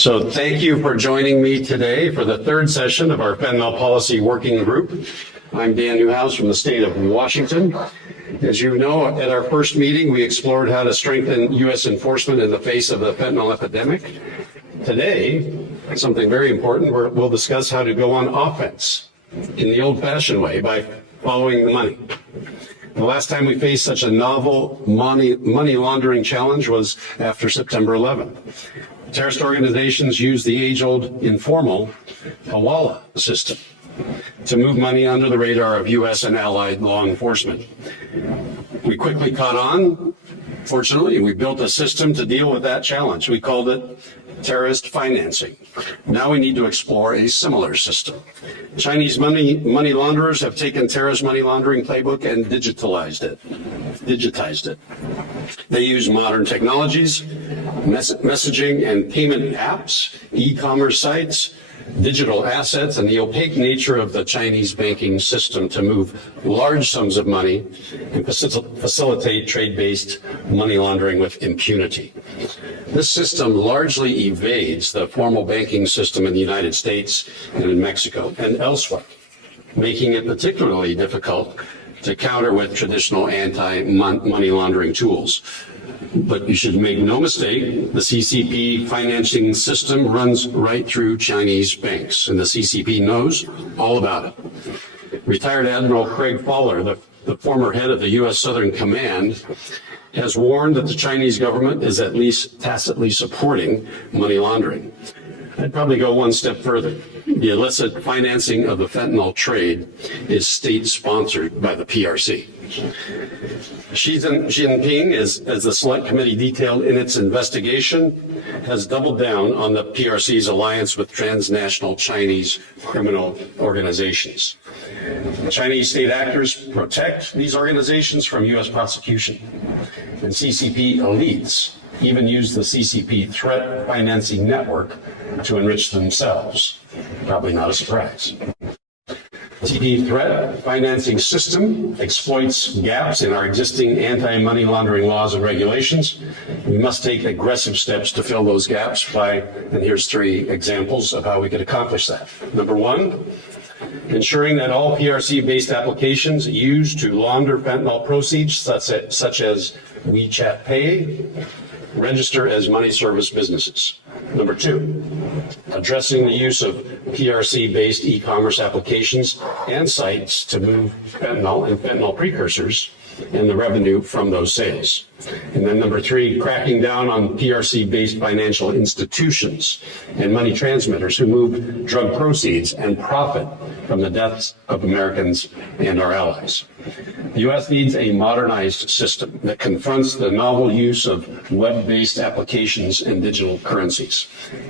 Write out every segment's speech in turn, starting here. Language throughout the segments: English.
So thank you for joining me today for the third session of our fentanyl policy working group. I'm Dan Newhouse from the state of Washington. As you know, at our first meeting, we explored how to strengthen U.S. enforcement in the face of the fentanyl epidemic. Today, something very important, we'll discuss how to go on offense in the old-fashioned way by following the money. The last time we faced such a novel money laundering challenge was after September 11th. Terrorist organizations use the age-old informal hawala system to move money under the radar of U.S. and allied law enforcement. We quickly caught on. Fortunately, we built a system to deal with that challenge. We called it terrorist financing. Now we need to explore a similar system. Chinese money launderers have taken terrorist money laundering playbook and digitized it. They use modern technologies, messaging and payment apps, e-commerce sites, digital assets, and the opaque nature of the Chinese banking system to move large sums of money and facilitate trade-based money laundering with impunity. This system largely evades the formal banking system in the United States and in Mexico and elsewhere, making it particularly difficult to counter with traditional anti-money laundering tools. But you should make no mistake, the CCP financing system runs right through Chinese banks, and the CCP knows all about it. Retired Admiral Craig Fowler, the former head of the U.S. Southern Command, has warned that the Chinese government is at least tacitly supporting money laundering. I'd probably go one step further. The illicit financing of the fentanyl trade is state-sponsored by the PRC. Xi Jinping, as the Select Committee detailed in its investigation, has doubled down on the PRC's alliance with transnational Chinese criminal organizations. Chinese state actors protect these organizations from U.S. prosecution, and CCP elites even use the CCP threat financing network to enrich themselves. Probably not a surprise. The threat financing system exploits gaps in our existing anti-money laundering laws and regulations. We must take aggressive steps to fill those gaps by, and here's 3 examples of how we could accomplish that. Number 1, ensuring that all PRC-based applications used to launder fentanyl proceeds, such as WeChat Pay, register as money service businesses. Number 2, addressing the use of PRC-based e-commerce applications and sites to move fentanyl and fentanyl precursors and the revenue from those sales. And then number 3, cracking down on PRC-based financial institutions and money transmitters who move drug proceeds and profit from the deaths of Americans and our allies. The U.S. needs a modernized system that confronts the novel use of web-based applications and digital currencies,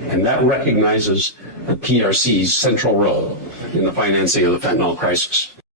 and that recognizes the PRC's central role in the financing of the fentanyl crisis.